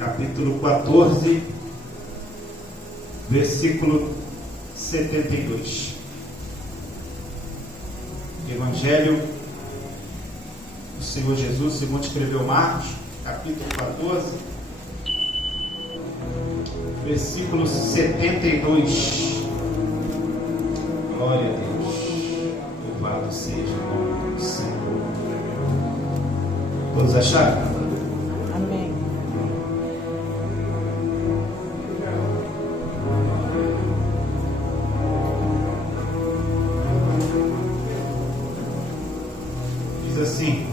capítulo 14, versículo 72. Evangelho do Senhor Jesus, segundo escreveu Marcos, capítulo 14, versículo 72. Glória a Deus. Louvado seja o nome do Senhor. Todos acharam? Amém. Diz assim: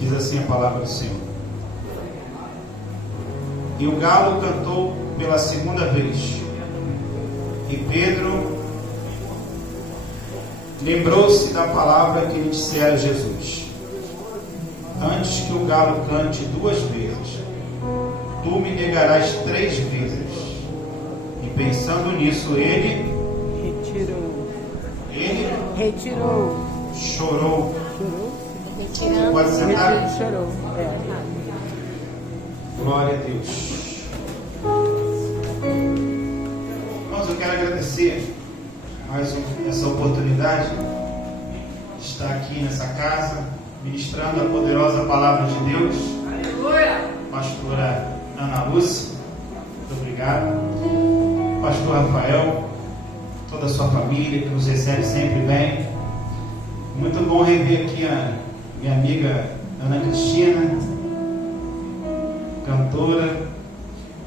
diz assim a palavra do Senhor. E o galo cantou pela segunda vez, e Pedro lembrou-se da palavra que lhe dissera Jesus: antes que o galo cante 2 vezes, tu me negarás 3 vezes. E pensando nisso, ele Retirou. chorou. Retirou. Pode sentar? Chorou. Glória a Deus. Irmãos, eu quero agradecer mais essa oportunidade de estar aqui nessa casa, ministrando a poderosa palavra de Deus. Aleluia! Pastora Ana Lúcia, muito obrigado. Pastor Rafael, toda a sua família que nos recebe sempre bem. Muito bom rever aqui a minha amiga Ana Cristina, cantora.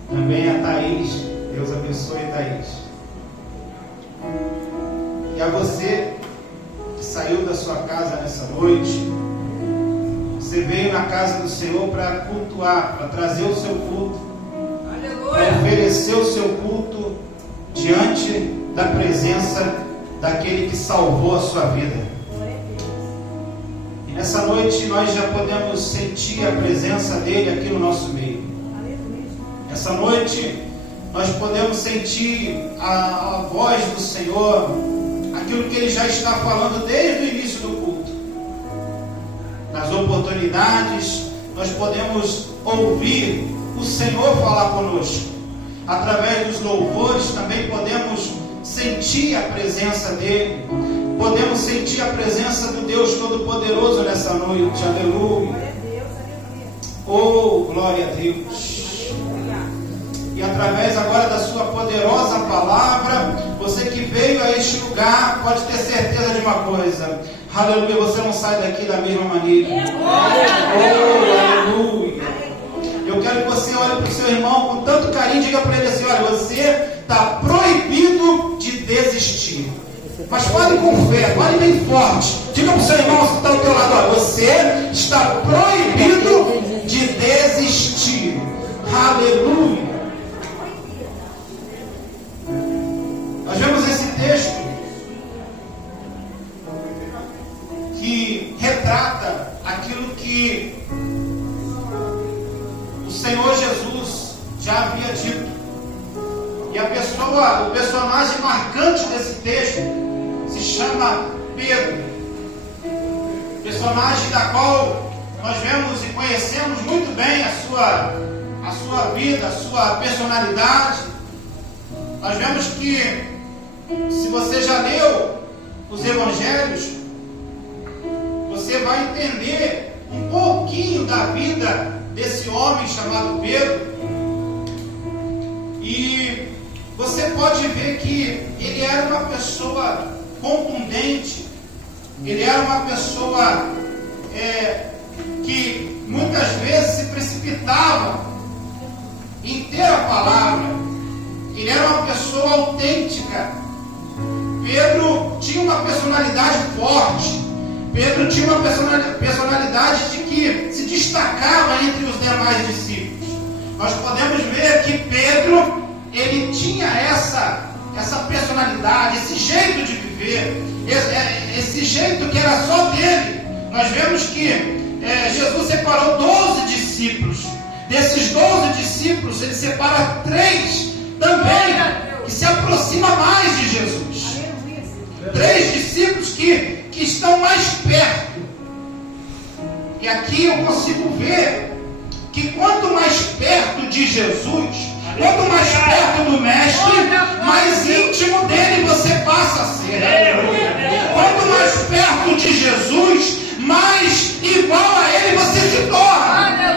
Também a Thaís, Deus abençoe a Thaís. E a você que saiu da sua casa nessa noite, você veio na casa do Senhor para cultuar, para trazer o seu culto, para oferecer o seu culto diante da presença daquele que salvou a sua vida. E nessa noite nós já podemos sentir a presença dele aqui no nosso meio. Essa noite nós podemos sentir a voz do Senhor, aquilo que ele já está falando desde o início do culto. Nas oportunidades nós podemos ouvir o Senhor falar conosco. Através dos louvores também podemos sentir a presença dele. Podemos sentir a presença do Deus Todo-Poderoso nessa noite. Aleluia. Oh, glória a Deus. E através agora da sua poderosa palavra, você que veio a este lugar pode ter certeza de uma coisa: aleluia, você não sai daqui da mesma maneira. Oh, aleluia. Eu quero que você olhe para o seu irmão com tanto carinho e diga para ele assim: olha, você está proibido de desistir. Mas fale com fé, fale bem forte. Diga para o seu irmão que está ao teu lado: olha, você está proibido de desistir. Aleluia. Nós vemos esse texto que retrata aquilo que o Senhor Jesus já havia dito. E o personagem marcante desse texto se chama Pedro. Personagem da qual nós vemos e conhecemos muito bem a sua vida, a sua personalidade. Nós vemos que, se você já leu os evangelhos, você vai entender um pouquinho da vida desse homem chamado Pedro. E você pode ver que ele era uma pessoa contundente. Ele era uma pessoa que muitas vezes se precipitava em ter a palavra. Ele era uma pessoa autêntica. Pedro tinha uma personalidade forte. Pedro tinha uma personalidade de que se destacava entre os demais discípulos. Nós podemos ver que Pedro, ele tinha essa personalidade, esse jeito de viver, esse jeito que era só dele. Nós vemos que Jesus separou 12 discípulos. Desses 12 discípulos, ele separa 3 também, que se aproxima mais de Jesus. 3 discípulos que estão mais perto. E aqui eu consigo ver que quanto mais perto de Jesus, quanto mais perto do Mestre, mais íntimo dele você passa a ser. Quanto mais perto de Jesus, mais igual a ele você se torna.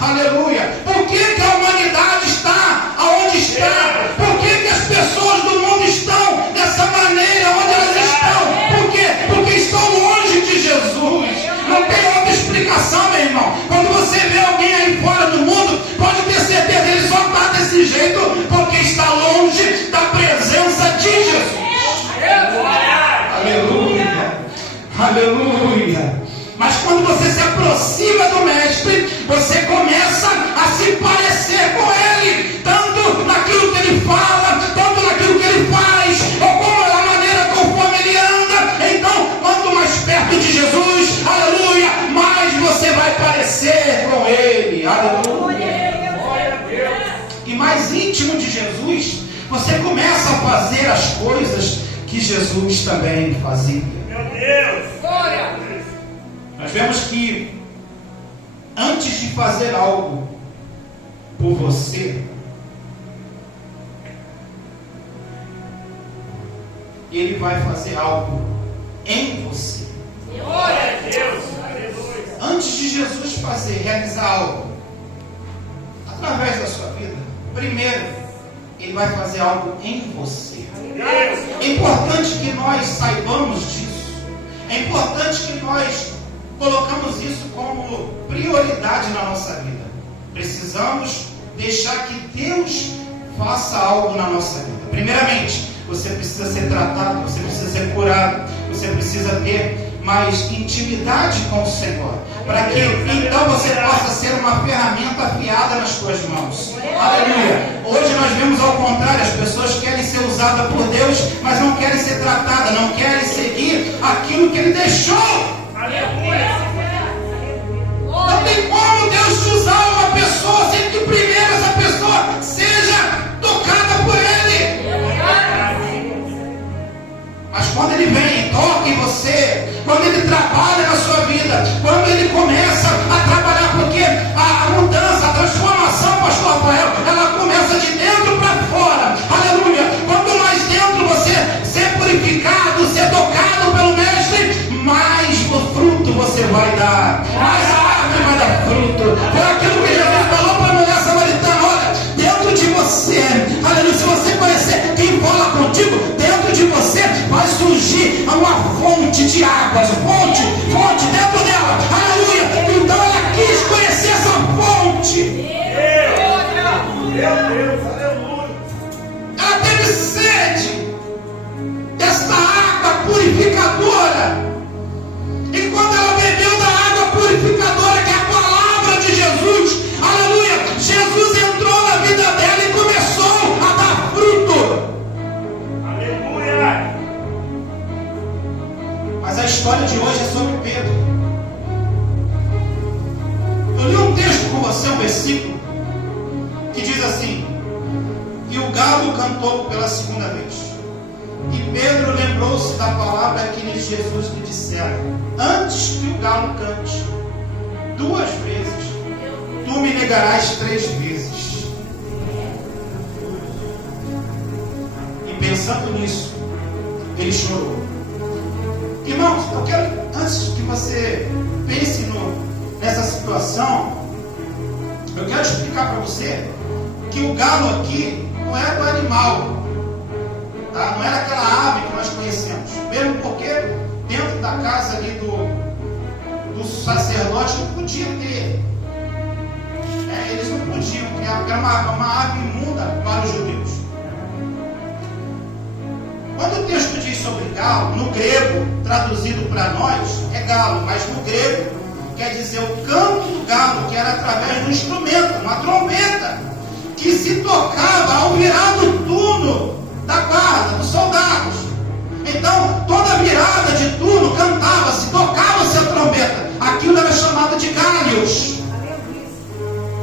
Aleluia. Por que a humanidade está aonde está? Por que as pessoas do mundo estão dessa maneira onde elas estão? Por quê? Porque estão longe de Jesus. Não tem outra explicação, meu irmão. Quando você vê alguém aí fora do mundo, pode ter certeza, ele só está desse jeito porque está longe da presença de Jesus. Aleluia. Aleluia. Mas quando você se aproxima do Mestre, você começa a se parecer com Ele, tanto naquilo que Ele fala, tanto naquilo que Ele faz, ou como a maneira conforme Ele anda. Então, quanto mais perto de Jesus, aleluia, mais você vai parecer com Ele, aleluia. E mais íntimo de Jesus, você começa a fazer as coisas que Jesus também fazia. Meu Deus! Glória! Nós vemos que antes de fazer algo por você, Ele vai fazer algo em você. Glória a Deus! Aleluia! Antes de Jesus realizar algo através da sua vida, primeiro Ele vai fazer algo em você. É importante que nós saibamos disso. É importante que nós colocamos isso como prioridade na nossa vida. Precisamos deixar que Deus faça algo na nossa vida. Primeiramente, você precisa ser tratado, você precisa ser curado, você precisa ter mais intimidade com o Senhor, para que então você possa ser uma ferramenta afiada nas suas mãos. Aleluia! Hoje nós vemos ao contrário, as pessoas querem ser usadas por Deus, mas não querem ser tratadas, não querem seguir aquilo que Ele deixou. Não tem como Deus te usar uma pessoa sem que primeiro essa pessoa seja tocada por Ele. Mas quando Ele vem e toca em você, quando Ele trabalha na sua vida, quando Ele começa a trabalhar, porque a mudança, a transformação, pastor Rafael, ela começa de dentro para fora. Aleluia! Quanto mais dentro você ser purificado, ser tocado pelo Mestre, mais o fruto você vai dar, mais a árvore vai dar fruto. Foi aquilo que Jesus falou para a mulher samaritana: olha, dentro de você, aleluia, se você conhecer quem fala contigo, dentro de você vai surgir uma fonte de águas, fonte dentro dela, aleluia. Então ela quis conhecer essa fonte. Meu Deus, aleluia. Ela teve sede desta água purificadora. E quando ela bebeu da água purificadora, que é a palavra de Jesus, aleluia, Jesus entrou na vida dela e começou a dar fruto. Aleluia. Mas a história de hoje é sobre Pedro. Eu li um texto com você, um versículo, que diz assim: e o galo cantou pela segunda vez. E Pedro lembrou-se da palavra que Jesus lhe dissera: antes que o galo cante 2 vezes, tu me negarás 3 vezes. E pensando nisso, ele chorou. Irmãos, eu quero, antes que você pense nessa situação, eu quero explicar para você que o galo aqui não era um animal. Tá? Não era aquela ave que nós conhecemos, mesmo porque dentro da casa ali do sacerdote não podia ter. Eles não podiam criar, porque era uma ave imunda para os judeus. Quando o texto diz sobre galo, no grego, traduzido para nós, é galo, mas no grego quer dizer o canto do galo, que era através do instrumento, uma trombeta, que se tocava ao virar do turno da guarda, dos soldados. Então, toda virada de turno cantava-se, tocava-se a trombeta. Aquilo era chamado de gálios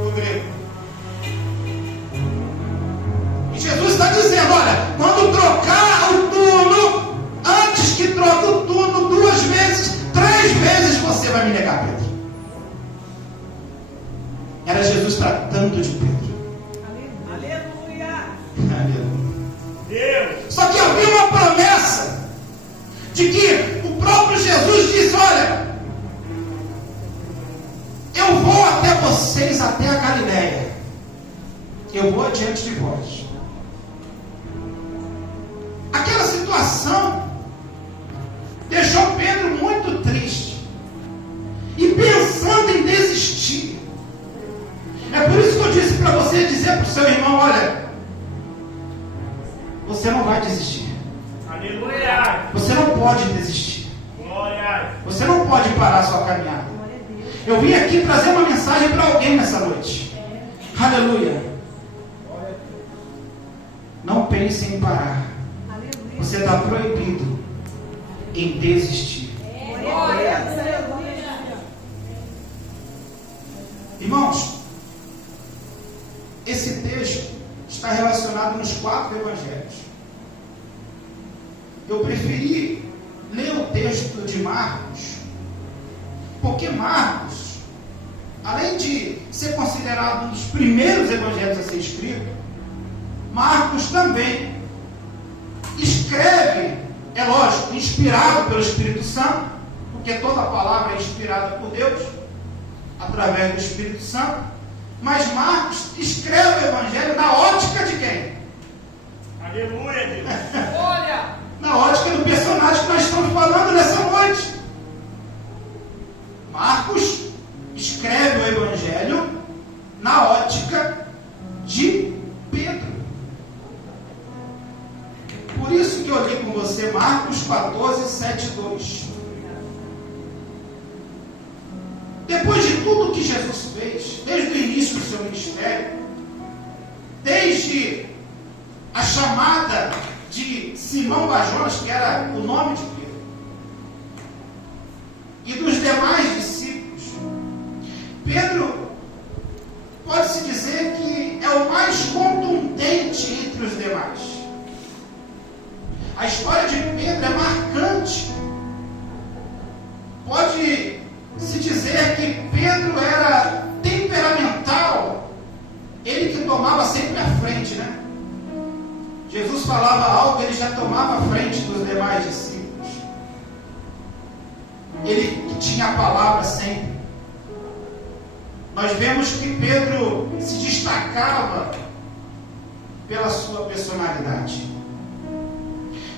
no grego. E Jesus está dizendo: olha, quando trocar o turno, antes que troque o turno 2 vezes, Era Jesus tratando de Pedro. Aleluia. Aleluia. Deus. Só que havia uma promessa de que o próprio Jesus disse: olha, eu vou até vocês, até a Galileia. Eu vou adiante de vós. Aquela situação deixou Pedro muito triste e pensando em desistir. É por isso que eu disse para você dizer para o seu irmão: olha, você não vai desistir. Aleluia. Você não pode desistir. Glória. Você não pode parar a sua caminhada. Eu vim aqui trazer uma mensagem para alguém nessa noite. Aleluia. Não pense em parar. Você está proibido em desistir. Irmãos, esse texto está relacionado nos 4 evangelhos. Eu preferi ler o texto de Marcos, porque Marcos, além de ser considerado um dos primeiros evangelhos a ser escrito, Marcos também escreve, é lógico, inspirado pelo Espírito Santo, porque toda palavra é inspirada por Deus, através do Espírito Santo, mas Marcos escreve o evangelho na ótica de quem? Aleluia, Deus. Olha. Na ótica do personagem que nós estamos falando nessa noite. Marcos escreve o evangelho na ótica de Pedro. Por isso que eu li com você Marcos 14, 7, 2. Depois de tudo que Jesus fez, desde o início do seu ministério, desde a chamada de Simão Bajonas, que era o nome de Pedro, e dos demais discípulos, Pedro pode-se dizer que é o mais contundente entre os demais. A história de Pedro é marcante. Pode-se dizer que Pedro era temperamental, ele que tomava sempre a frente, né? Jesus falava algo, ele já tomava a frente dos demais discípulos. Ele que tinha a palavra sempre. Nós vemos que Pedro se destacava pela sua personalidade.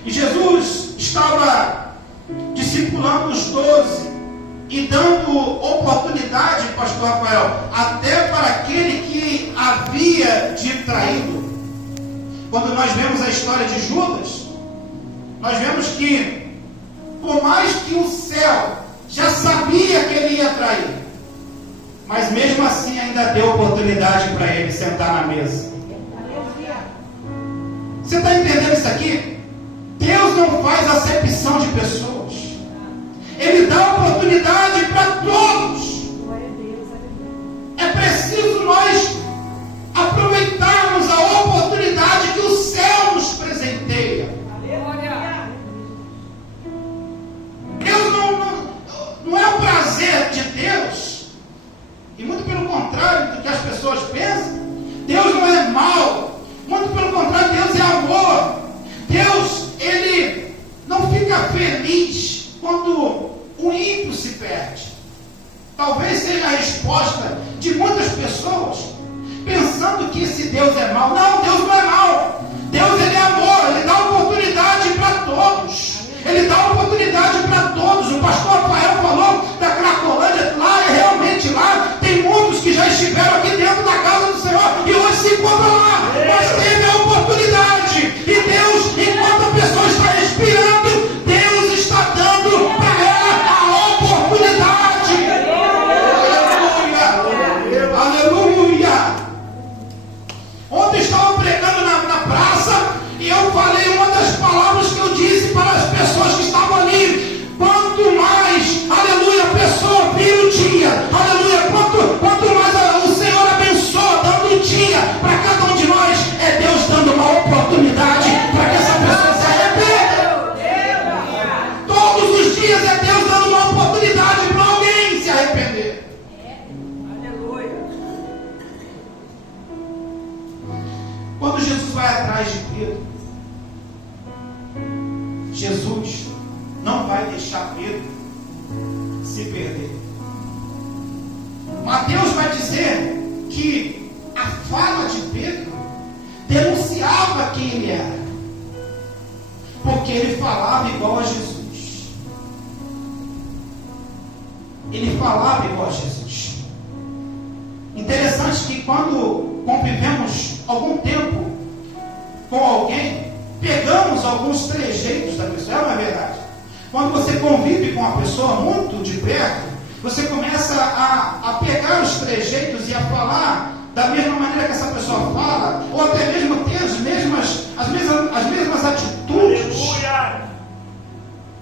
E Jesus estava discipulando os 12 e dando oportunidade, pastor Rafael, até para aquele que havia de traí-lo. Quando nós vemos a história de Judas, nós vemos que, por mais que o céu já sabia que ele ia trair, mas mesmo assim ainda deu oportunidade para ele sentar na mesa. Você está entendendo isso aqui? Deus não faz acepção de pessoas. Ele dá oportunidade para todos. É preciso nós aproveitarmos a oportunidade que o céu nos presenteia. Deus não é o prazer de Deus, e muito pelo contrário do que as pessoas pensam. Deus não é mau, muito pelo contrário, Deus é amor. Deus, ele não fica feliz quando o ímpio se perde. Talvez seja a resposta de muitas pessoas, pensando que esse Deus é mau. Não, Deus não é mau. Deus, ele é amor, ele dá oportunidade para todos. Ele dá oportunidade para todos. O pastor Rafael falou da Cracolândia, lá, realmente lá, tem muitos que já estiveram aqui dentro da casa do Senhor e hoje se encontram lá, mas teve a oportunidade. E Deus, enquanto a pessoa está respirando, Deus está dando para ela a oportunidade. Aleluia! Aleluia! Ontem estava pregando na deixar Pedro se perder. Mateus vai dizer que a fala de Pedro denunciava quem ele era, porque ele falava igual a Jesus. Ele falava igual a Jesus. Interessante que quando convivemos algum tempo com alguém, pegamos alguns trejeitos da pessoa, não é verdade? Quando você convive com uma pessoa muito de perto, você começa a pegar os trejeitos e a falar da mesma maneira que essa pessoa fala, ou até mesmo ter as mesmas atitudes. Aleluia.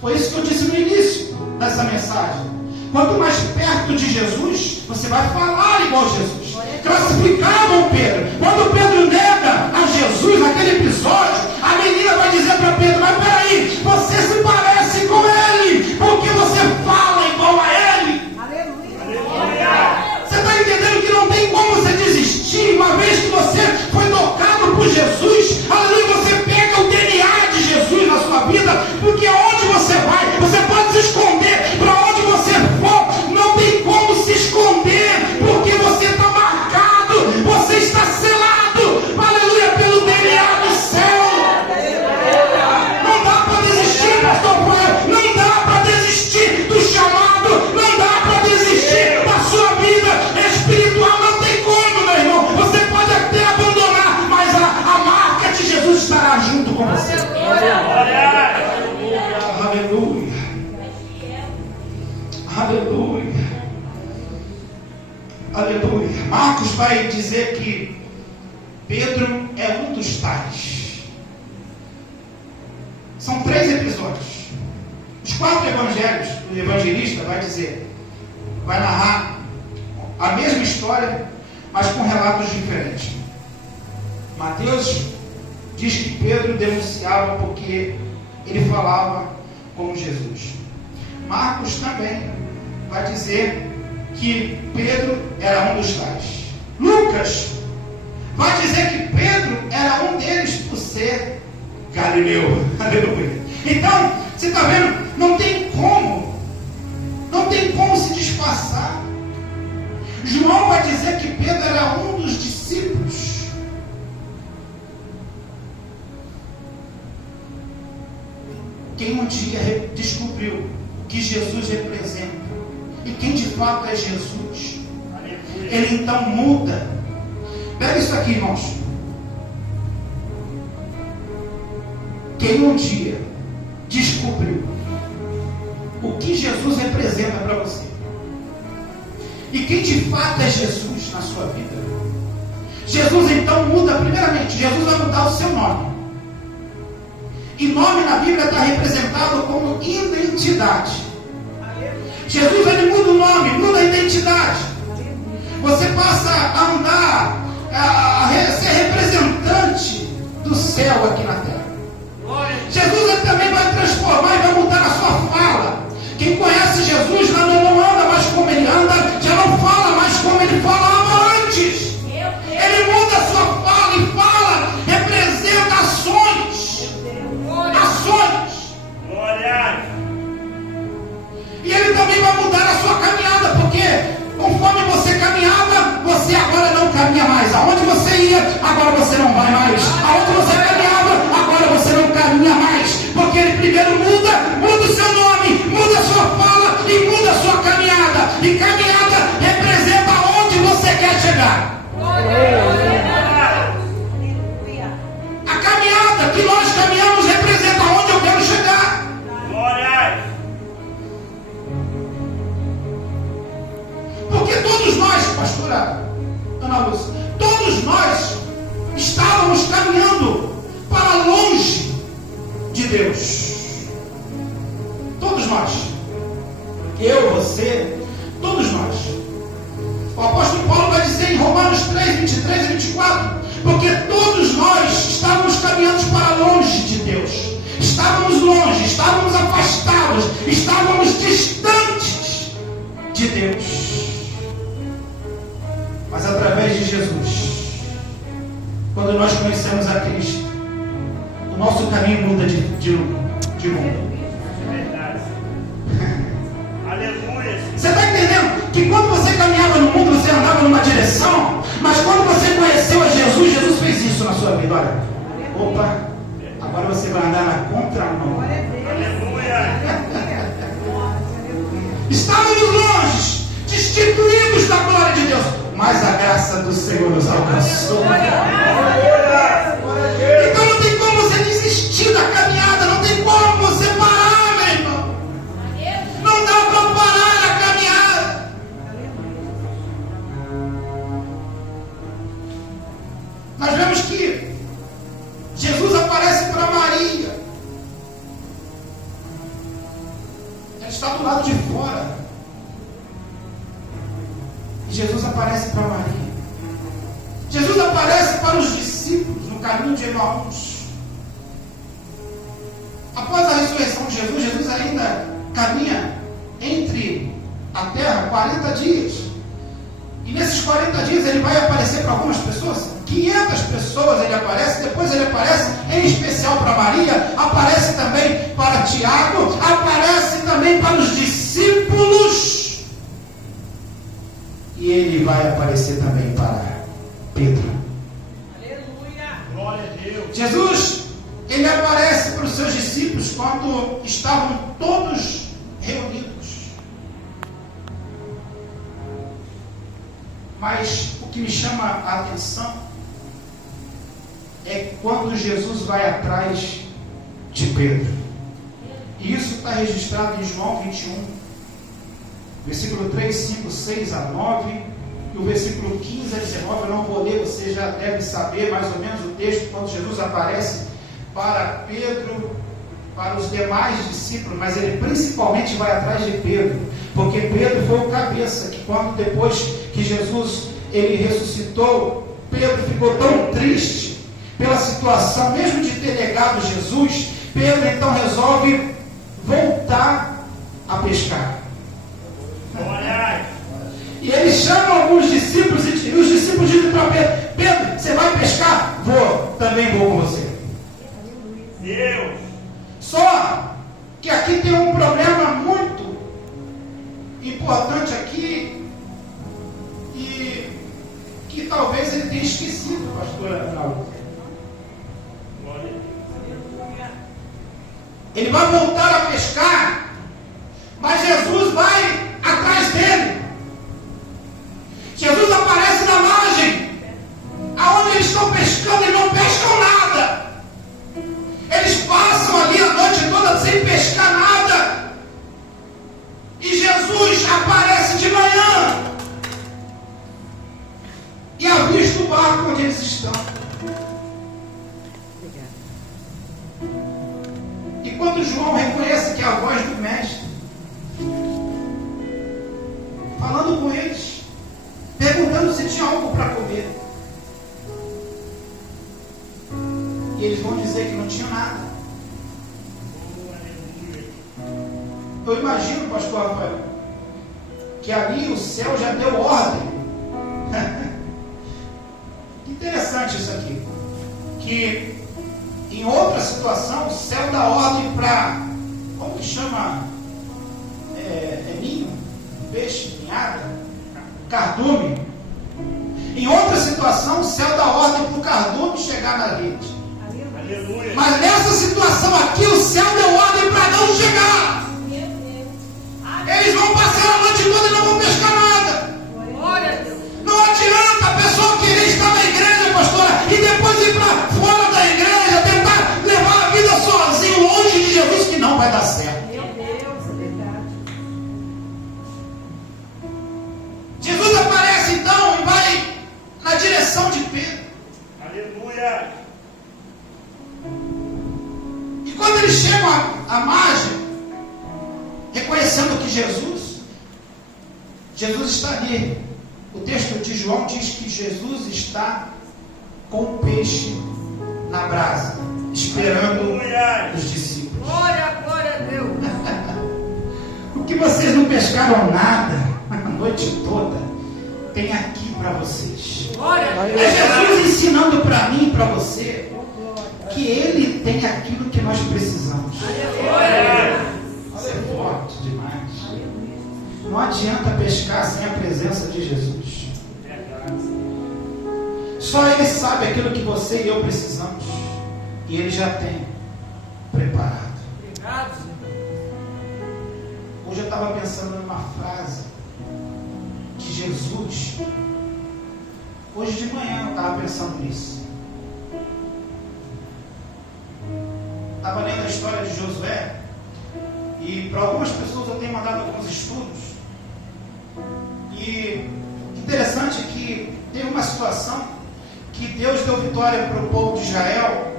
Foi isso que eu disse no início dessa mensagem. Quanto mais perto de Jesus, você vai falar igual a Jesus. Classificavam Pedro. Quando Pedro nega a Jesus naquele episódio, a menina vai dizer para Pedro: mas peraí, você se parece com ele, porque você fala igual a ele. Aleluia. Você está entendendo que não tem como você desistir, uma vez que você foi tocado por Jesus? Aleluia, você pega o DNA de Jesus na sua vida, porque aonde você vai, você pode se esconder, para onde você for, não tem como se esconder, porque você está marcado, você está selado, aleluia, pelo DNA do céu. Não dá para desistir, pastor Paulo, não dá para desistir do chamado, não dá para desistir da sua vida espiritual, não tem como, meu irmão. Você pode até abandonar, mas a marca de Jesus estará junto com você. Aleluia. Aleluia. Aleluia. Marcos vai dizer que Pedro é um dos tais. São 3 episódios. Os 4 evangelhos, o evangelista vai narrar a mesma história, mas com relatos diferentes. Mateus diz que Pedro denunciava porque ele falava como Jesus. Marcos também vai dizer que Pedro era um dos tais. Lucas vai dizer que Pedro era um deles por ser Galileu. Aleluia. Então, você está vendo? Não tem como se disfarçar. João vai dizer que Pedro era um dos discípulos. Quem um dia descobriu o que Jesus representa e quem de fato é Jesus, ele então muda. Pega isso aqui, irmãos. Quem um dia descobriu o que Jesus representa para você e quem de fato é Jesus na sua vida, Jesus então muda. Primeiramente, Jesus vai mudar o seu nome. E nome na Bíblia está representado como identidade. Jesus, ele muda o nome, muda a identidade. Você passa a andar, a ser representante do céu aqui na terra. Jesus, ele também vai transformar e vai mudar a sua fala. Quem conhece Jesus não anda mais como ele anda, já não fala mais como ele falava antes. Ele muda a sua fala e fala, representa ações. Glória. E ele também vai mudar a sua caminhada, porque conforme você caminhava, você agora não caminha mais. Aonde você ia, agora você não vai mais. Aonde você caminhava, agora você não caminha mais. Porque ele primeiro muda o seu nome, muda a sua fala e muda a sua caminhada. E caminhada representa aonde você quer chegar. A caminhada que nós caminhamos representa aonde eu quero chegar. Glória. Porque todos nós, pastora Ana Lúcia, todos nós estávamos caminhando para longe de Deus. Todos nós. Eu, você, todos nós. O apóstolo Paulo vai dizer em Romanos 3, 23 e 24, porque todos nós estávamos caminhando para longe de Deus. Estávamos longe, estávamos afastados, estávamos distantes de Deus. Mas através de Jesus, quando nós conhecemos a Cristo, o nosso caminho muda de rumo. Verdade. sua vida, olha. Opa, agora você vai andar na contramão. Aleluia. Estávamos longe, destituídos da glória de Deus, mas a graça do Senhor nos alcançou. Então não tem como você desistir da caminhada, não tem como você parar, meu irmão. Não dá para parar a caminhada. Nós vemos que Jesus aparece para Maria. Ela está do lado de fora. E Jesus aparece para Maria. Jesus aparece para os discípulos no caminho de Emaús. Após a ressurreição de Jesus, Jesus ainda caminha entre a terra 40 dias. E nesses 40 dias ele vai aparecer para algumas pessoas. 500 pessoas ele aparece. Depois ele aparece em especial para Maria. Aparece também para Tiago. Aparece também para os discípulos. E ele vai aparecer também para Pedro. Aleluia. Glória a Deus. Jesus, ele aparece para os seus discípulos quando estavam todos reunidos. Mas o que me chama a atenção é quando Jesus vai atrás de Pedro. E isso está registrado em João 21, versículo 3, 5, 6 a 9, e o versículo 15 a 19, eu não vou ler, você já deve saber mais ou menos o texto, quando Jesus aparece para Pedro, para os demais discípulos, mas ele principalmente vai atrás de Pedro, porque Pedro foi o cabeça, que quando depois que Jesus ele ressuscitou, Pedro ficou tão triste pela situação, mesmo de ter negado Jesus. Pedro então resolve voltar a pescar. E ele chama alguns discípulos e os discípulos dizem para Pedro: Pedro, você vai pescar? Vou, também vou com você. Deus. Só que aqui tem um problema muito importante aqui, e que talvez ele tenha esquecido, pastor Arnaldo. Ele vai voltar a pescar, mas Jesus vai atrás dele. Jesus aparece na margem, aonde eles estão pescando e não pescam nada. Eles passam ali a noite toda sem pescar nada. E Jesus aparece de manhã e avista o barco onde eles estão. E quando João reconhece que é a voz do Mestre, falando com eles, perguntando se tinha algo para comer, e eles vão dizer que não tinha nada. Eu imagino, pastor Rafael, que ali o céu já deu ordem. Que interessante isso aqui, que em outra situação o céu dá ordem para, como que chama, ninho, peixe, ninhada, cardume. Em outra situação o céu dá ordem para o cardume chegar na rede. Aleluia. Mas nessa situação aqui o céu deu ordem para não chegar. Eles vão passar a noite toda e não vão pescar nada. Não adianta a pessoa querer estar na igreja, pastora, e depois ir para fora da igreja, tentar levar a vida sozinho, longe de Jesus, que não vai dar certo. Jesus aparece então e vai na direção de Pedro. Aleluia. E quando eles chegam à margem, reconhecendo que Jesus está ali. O texto de João diz que Jesus está com o peixe na brasa, esperando os discípulos. Glória a Deus. O que vocês não pescaram nada a noite toda, tem aqui para vocês. É Jesus ensinando para mim e para você que Ele tem aquilo que nós precisamos. Isso é forte demais. Não adianta pescar sem a presença de Jesus. Só Ele sabe aquilo que você e eu precisamos. E Ele já tem preparado. Obrigado, Senhor. Hoje eu estava pensando numa frase de Jesus. Hoje de manhã eu estava pensando nisso. Estava lendo a história de Josué. E para algumas pessoas eu tenho mandado alguns estudos. E interessante é que tem uma situação que Deus deu vitória para o povo de Israel.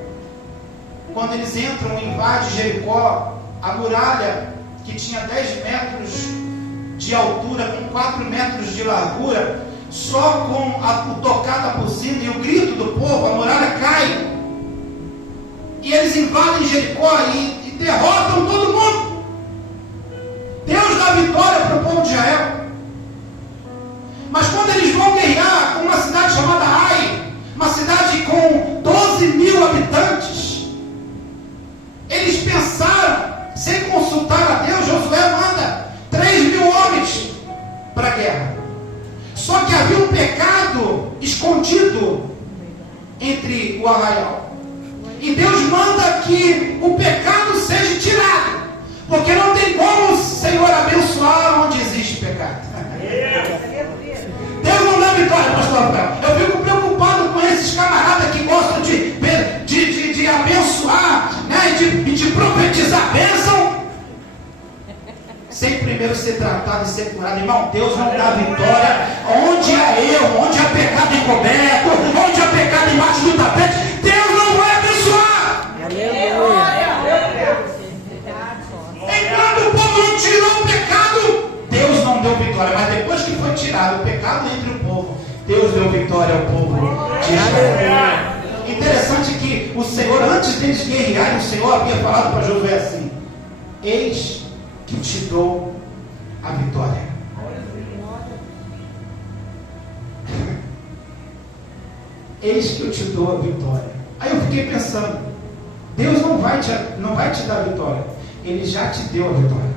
Quando eles entram e invadem Jericó, a muralha que tinha 10 metros de altura, com 4 metros de largura, só com o tocar da buzina e o grito do povo, a muralha cai. E eles invadem Jericó e derrotam todo mundo. Deus dá vitória para o povo de Israel. Mas quando eles vão guerrear com uma cidade chamada Ai, uma cidade com 12 mil habitantes, eles pensaram, sem consultar a Deus, Josué manda 3 mil homens para a guerra. Só que havia um pecado escondido entre o arraial. E Deus manda que o pecado seja tirado, porque não tem como o Senhor abençoar onde existe pecado. Deus não dá vitória, pastor Rafael. Eu fico preocupado com esses camaradas que gostam de abençoar, né, e de profetizar bênção, sem primeiro ser tratado e ser curado. Irmão, Deus não dá vitória onde há erro, onde há pecado encoberto, onde há pecado embaixo do tapete. Deus não vai abençoar. Enquanto o povo não tirou o pecado, Deus não deu vitória. Mas depois que foi tirado o pecado entre o povo, Deus deu vitória ao povo de Israel. Interessante que o Senhor, antes deles guerrearem, o Senhor havia falado para Josué assim: eis que te dou a vitória. Eis que eu te dou a vitória. Aí eu fiquei pensando, Deus não vai te dar a vitória, Ele já te deu a vitória.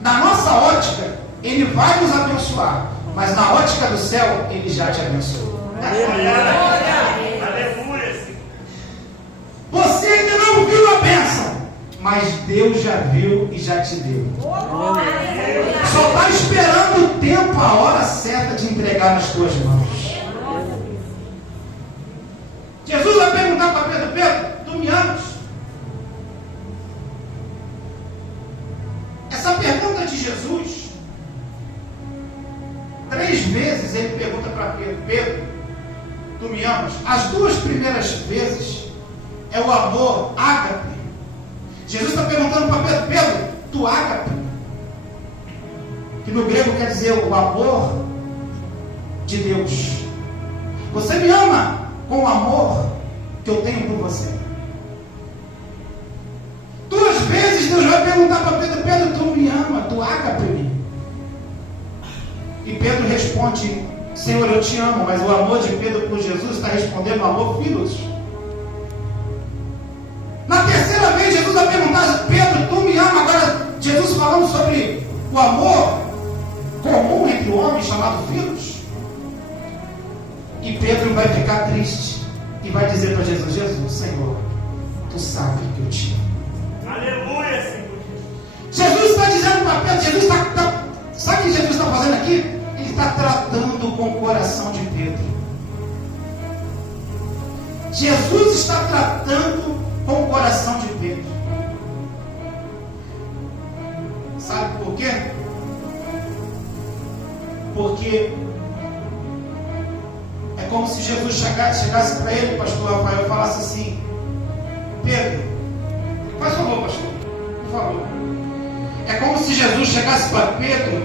Na nossa ótica, Ele vai nos abençoar, mas na ótica do céu, Ele já te abençoou. Aleluia. Você ainda não viu a bênção, mas Deus já viu e já te deu. Só está esperando o tempo, a hora certa de entregar nas tuas mãos. Jesus vai perguntar para Pedro: Pedro, tu me amas? Essa pergunta de Jesus, 3 vezes ele pergunta para Pedro: Pedro, tu me amas? As 2 primeiras vezes é o amor ágape. Jesus está perguntando para Pedro: Pedro, tu ágape, que no grego quer dizer o amor de Deus. Você me ama com o amor que eu tenho por você. 2 vezes Deus vai perguntar para Pedro: Pedro, tu me ama, tu ágape-me? E Pedro responde: Senhor, eu te amo. Mas o amor de Pedro por Jesus está respondendo o amor filhos. Na 3ª vez Jesus vai perguntar: Pedro, tu me ama? Agora Jesus falando sobre o amor comum entre o homem chamado filhos. E Pedro vai ficar triste e vai dizer para Jesus: Jesus, Senhor, tu sabes que eu te amo. Aleluia, Senhor. Jesus está dizendo para Pedro, sabe o que Jesus está fazendo aqui? Ele está tratando com o coração de Pedro. Jesus está tratando com o coração de Pedro. Sabe por quê? Porque é como se Jesus chegasse para ele, pastor Rafael, e falasse assim: Pedro, faz favor, pastor, por favor. É como se Jesus chegasse para Pedro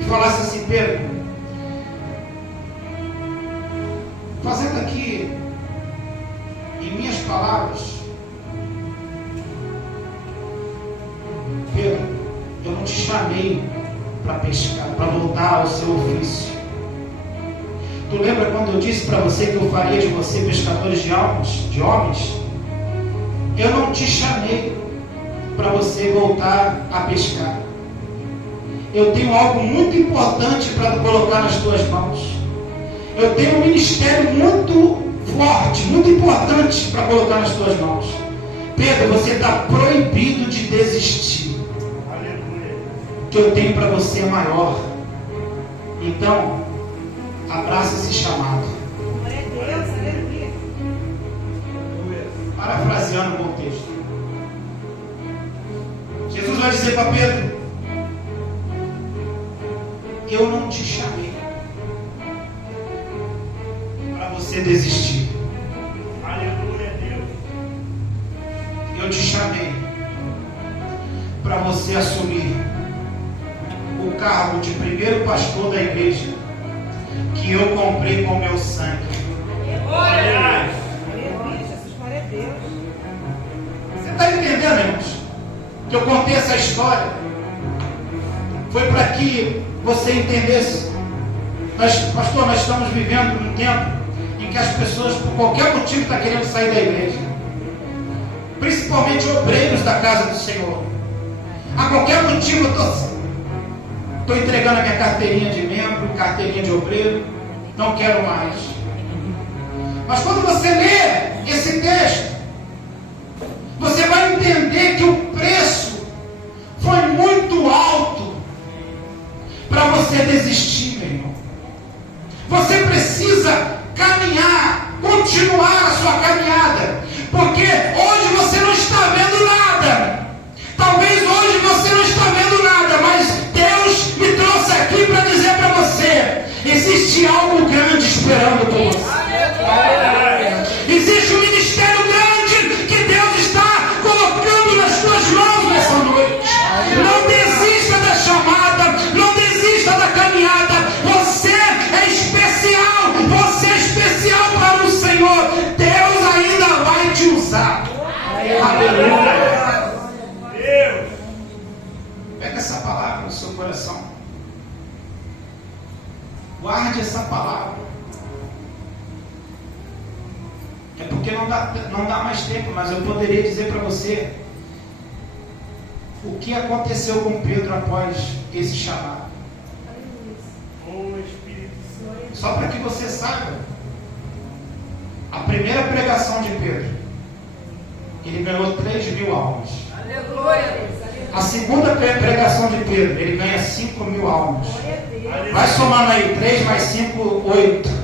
e falasse assim: Pedro, fazendo aqui em minhas palavras, Pedro, eu não te chamei para pescar, para voltar ao seu ofício. Tu lembra quando eu disse para você que eu faria de você pescadores de almas, de homens? Eu não te chamei para você voltar a pescar. Eu tenho algo muito importante para colocar nas tuas mãos. eu tenho um ministério muito forte, muito importante para colocar nas tuas mãos. Pedro, você está proibido de desistir. Aleluia. O que eu tenho para você é maior. Então, abraça esse chamado. Glória a Deus, aleluia. Parafraseando o contexto. Jesus vai dizer para Pedro: eu não te chamei para você desistir. Aleluia, Deus. Eu te chamei para você assumir o cargo de primeiro pastor da igreja que eu comprei com meu sangue. Glória. Aleluia, Jesus, glória a Deus. Você está entendendo, irmãos? Que eu contei essa história foi para que você entendesse. Pastor, nós estamos vivendo um tempo em que as pessoas, por qualquer motivo, estão querendo sair da igreja, principalmente obreiros da casa do Senhor. A qualquer motivo eu estou entregando a minha carteirinha de membro, carteirinha de obreiro, não quero mais. Mas quando você lê esse texto, você vai entender que o preço foi muito alto para você desistir, meu irmão. Você precisa caminhar, continuar a sua caminhada, porque hoje você não está vendo nada. Talvez hoje você não está vendo nada, mas Deus me trouxe aqui para dizer para você: existe algo grande esperando por você. Existe um ministério grande que Deus está colocando nas suas mãos nessa noite. Não desista da chamada, não desista da caminhada. Você é especial, você é especial para o Senhor. Deus ainda vai te usar. Aleluia. Deus. Pega essa palavra no seu coração. Guarde essa palavra. É porque não dá mais tempo, mas eu poderia dizer para você o que aconteceu com Pedro após esse chamado. Oh, Espírito Santo. Só para que você saiba, a primeira pregação de Pedro, ele ganhou 3.000 almas. Aleluia. A segunda pregação de Pedro, ele ganha 5.000 almas. Vai somando aí, 3 mais 5, 8.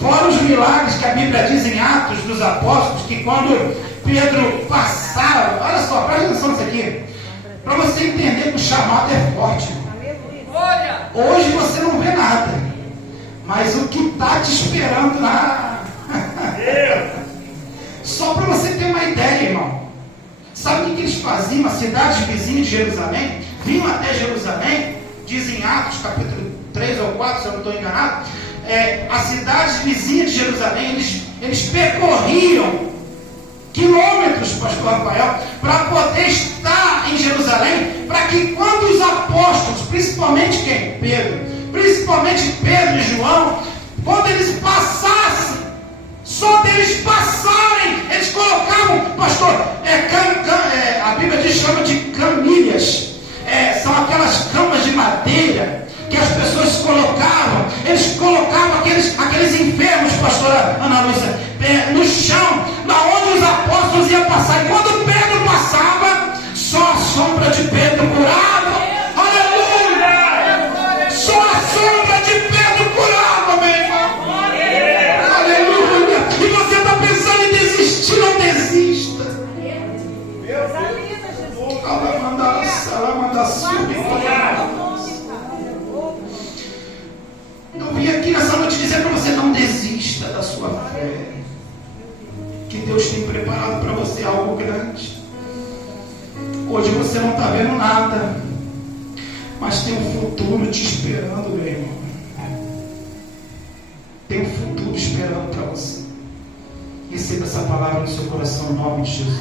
Fora os milagres que a Bíblia diz em Atos dos Apóstolos, que quando Pedro passava, olha só, presta atenção nisso aqui, para você entender que o chamado é forte. Olha. Hoje você não vê nada, mas o que está te esperando lá. Deus. Só para você ter uma ideia, irmão. Sabe o que eles faziam? As cidades vizinhas de Jerusalém, vinham até Jerusalém, diz em Atos capítulo 3 ou 4, se eu não estou enganado, as cidades vizinhas de Jerusalém, eles percorriam quilômetros, pastor Rafael, para poder estar em Jerusalém, para que quando os apóstolos, principalmente quem? Principalmente Pedro e João, quando eles passassem, só deles passarem, eles colocavam, pastor, a Bíblia diz, chama de camilhas, são aquelas camas de madeira que as pessoas colocavam, eles colocavam aqueles enfermos, pastora Ana Lúcia, no chão, onde os apóstolos iam passar, e quando Pedro passava, só a sombra de Pedro curava. Aleluia! Só a sombra de Pedro curava, meu irmão. Aleluia! E você está pensando em desistir, não desista. Eu vim aqui nessa noite dizer para você: não desista da sua fé, que Deus tem preparado para você algo grande. Hoje você não está vendo nada, mas tem um futuro te esperando, meu irmão. Tem um futuro esperando para você. Receba essa palavra no seu coração, em nome de Jesus.